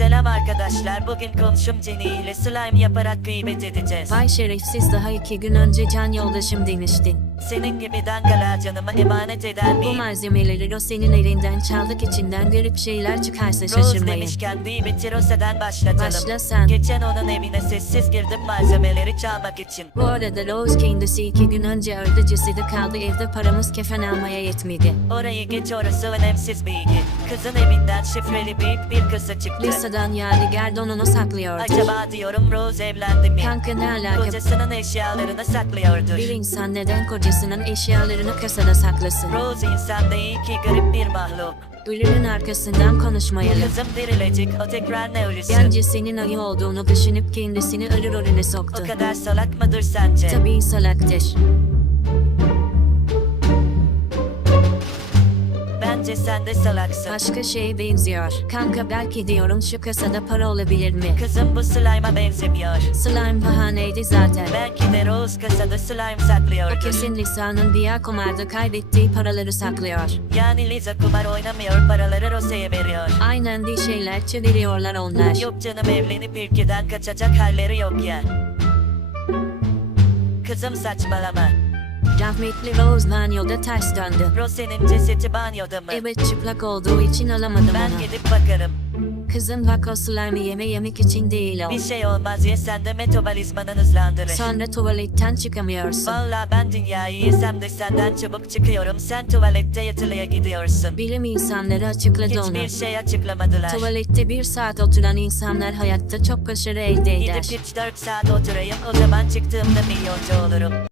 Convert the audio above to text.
Selam arkadaşlar. Bugün komşum Jenny ile slime yaparak gıybet edeceğiz. Vay şerefsiz daha iki gün önce can yoldaşım demiştin. Senin gibi dangalar canıma emanet eder Bu miyim? malzemeleri o senin elinden çaldık içinden garip şeyler çıkarsa Rose şaşırmayın. demişken gıybeti Rose'den başlatalım. Başla sen. Geçen onun evine sessiz girdim malzemeleri çalmak için. Bu arada Rose kendisi iki gün önce öldü cesedi kaldı evde paramız kefen almaya yetmedi. Orayı geç orası önemsiz bilgi. Kızın evinden şifreli büyük bir kızı çıktı. Lisa'dan yadigar donunu saklıyordu. Acaba diyorum Rose evlendi mi? Kanka ne alaka? Kocasının eşyalarını saklıyordur. Bir insan neden kocasının eşyalarını kasada saklasın? Rose insan değil ki garip bir mahluk. Ölünün arkasından konuşmayalım. Kızım dirilecek o tekrar ne ölüsü? Bence senin ayı olduğunu düşünüp kendisini ölü rolüne soktu. O kadar salak mıdır sence? Tabii salaktır. Bence sen de salaksın. Başka şeye benziyor. Kanka belki diyorum şu kasada para olabilir mi? Kızım bu slime'a benzemiyor. Slime bahaneydi zaten. Belki de Rose kasada slime O saklıyordur. kesin Lisa'nın bir kumarda kaybettiği paraları saklıyor. Yani Liza kumar oynamıyor paraları Rose'ye veriyor. Aynen bir şeyler çeviriyorlar onlar. Yok canım evlenip ülkeden kaçacak halleri yok ya. Kızım saçmalama. Rahmetli Rose banyoda ters döndü. Rose'nin cesedi banyoda mı? Evet çıplak olduğu için alamadım Ben onu. gidip bakarım. Kızım o slime'ı yeme yemek için değil o. Bir şey olmaz ya sen de metabolizmanın hızlandırır. Sonra tuvaletten çıkamıyorsun. Valla ben dünyayı yesem de senden çabuk çıkıyorum. Sen tuvalette yatılıya gidiyorsun. Bilim insanları açıkladı onu. Hiçbir şey açıklamadılar. Tuvalette bir saat oturan insanlar hayatta çok başarı elde eder. Gidip 3-4 saat oturayım o zaman çıktığımda milyoncu olurum.